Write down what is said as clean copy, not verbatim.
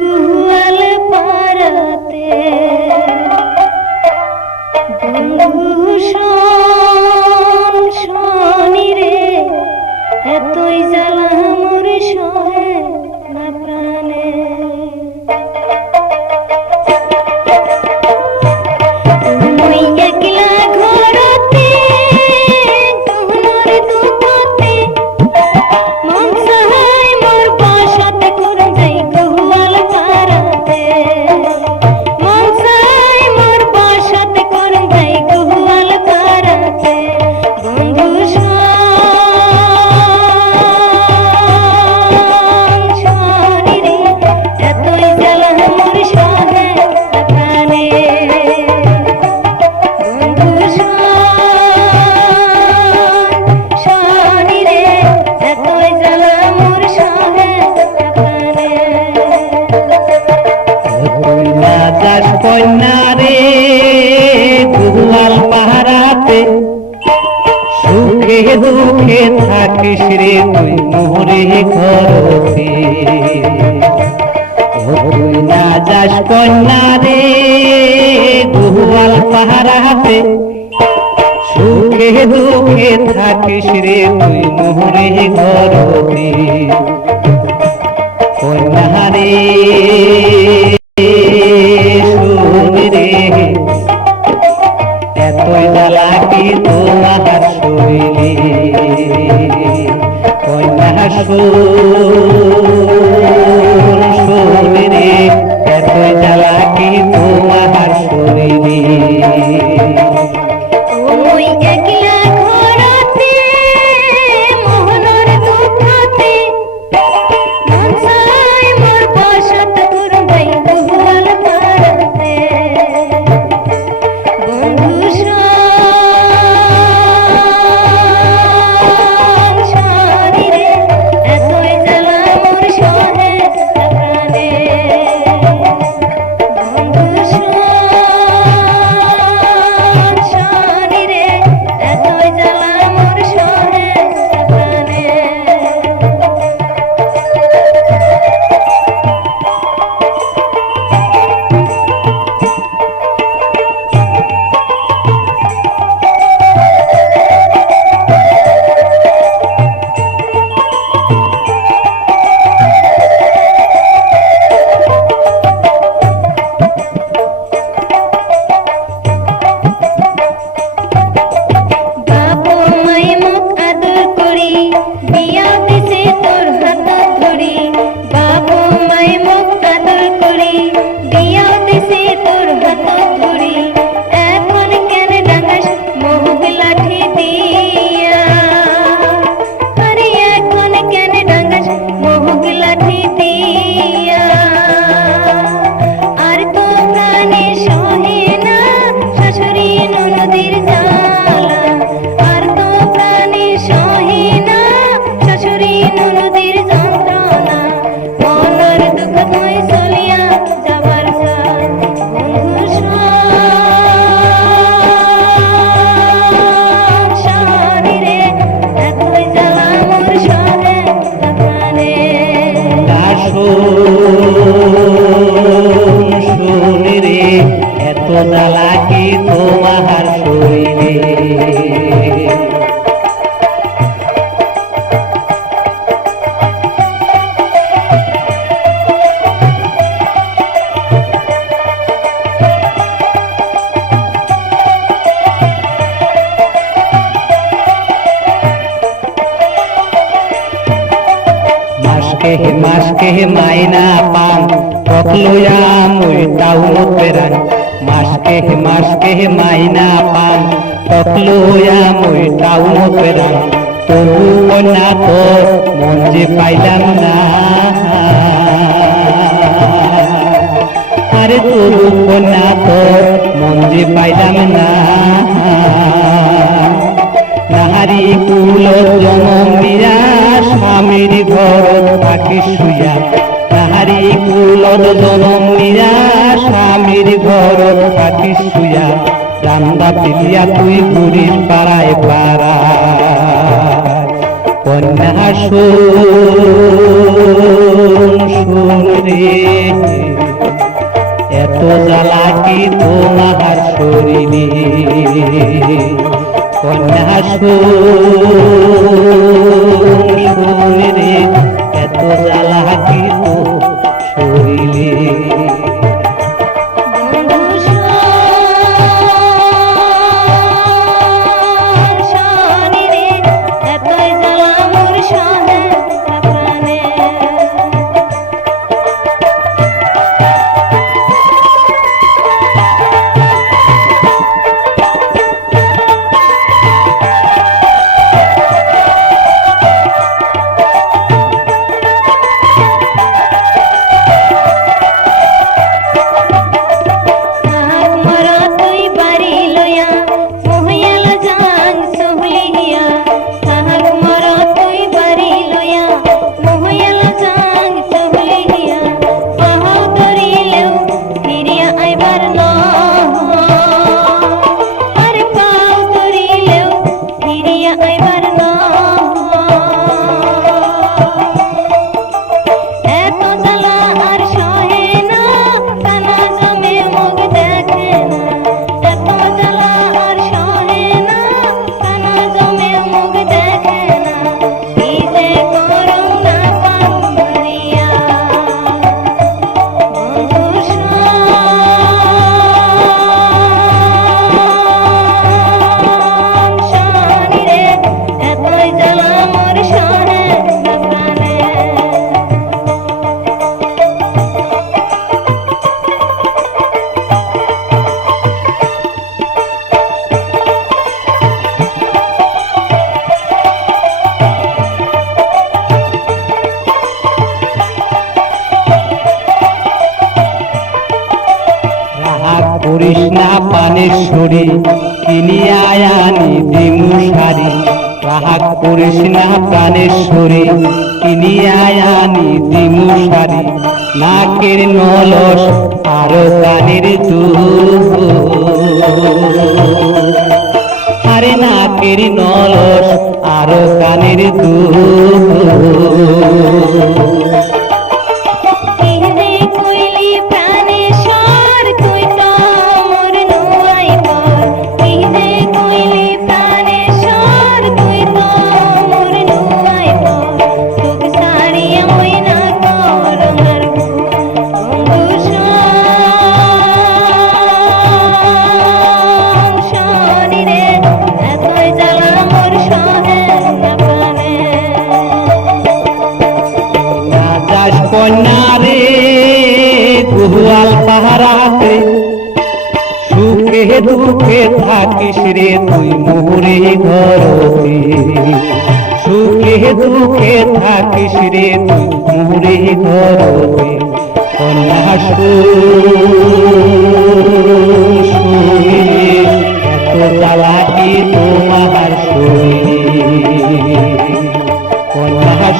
কুয়াল পারাতে বন্ধু শনি রে এতই জ্বালা মোর সহে না প্রাণে তুই একলা ঘরতে গহনার দুঃখতে মন সহায় মোর বসত করুন যাই কুয়াল পারাতে মন সহায় মোর বসত করুন যাই কুয়াল পারাতে বন্ধু শনি রে এতই জ্বালা মোর সহে না প্রাণে বন্ধু শনি রে এতই জ্বালা মোর সহে না প্রাণে তুই না যাস কন্যা রে কুয়াল পাহারাতে সুখে দুঃখে থাকিস রে তুই মোরে ঘরতে তুই না যাস কন্যা রে কুয়াল পাহারাতে সুখে দুঃখে থাকিস রে তুই মোরে ঘরতে কন্যা রে শুনি রে এতই জ্বালা কি তোমার শরীরে কন্যা শুনি রে এতই জ্বালা কি তোমার শরীরে ওই একলা ঘরতে মোহনের দুঃখতে মন সহায় মোর বসত করুন যাই কুয়াল পারাতে বন্ধু শনি রে এতই জ্বালা মোর সহে না প্রাণে বন্ধু শনি রে এতই জ্বালা মোর সহে না প্রাণে বাবু মাই মুখ আদর করি বিয়া দিছে তোর হাত ধরি বাবু মাই মুখ আদর করি বিয়া দিছে তোর হাত ধরি এখন কেন ডাঙাস মোহ লাঠি দিয়া আরে এখন কেন ডাঙাস মোহ লাঠি দিয়া আর তো প্রাণে সহে না শাশুড়ি ননদের জ্বালা আর তো প্রাণে সহে না শাশুড়ি ননদের যন্ত্রণা মনের দুঃখ তুই চলিয়া যাবার সাথ বন্ধু শনি রে এতই জ্বালা মোর সহে না প্রাণে শুনি রে এত জ্বালা কি তোমার শরীরে মাসকে মাইনা পাম পকলুয়া মুই টাউন পেরান মাসকে মাইনা পাম পকলুয়া মুই টাউন পেরান তবু কন্যা তোর মন যে পাইলাম না আরে তবু কন্যা তোর মন যে পাইলাম না নাহারি কুল জনম নিরা স্বামীর ঘর থাকি শুয়া নাহারি কুল জনম নিরা স্বামীর ঘর থাকি শুয়া রান্দা পিলিয়া তুই ঘুরিস পাড়ায় পাড়ায় কন্যা শুন রে শরীরে কন্যা শরীরে এত জ্বালা কি তো শরীরে বন্ধু শরীরে এতই জ্বালা মোর সহে না প্রাণে। করিস না পানেশ্বরী কিনিয়া আনি দিমু শাড়ি রাগ করিস না প্রাণেশ্বরী কিনিয়া আনি দিমু শাড়ি নাকের নলস আরো কানের দুল আরে নাকের নলস আরো কানের দুল কন্যারে গুহাল পাহারাতে সুখে দুঃখে থাকিস রে তুই মোরে ঘরতে সুখে দুঃখে থাকিস রে তুই মোরে ঘরতে কন্যা শরীরে এত জ্বালা কি তোমার শরীরে কন্যা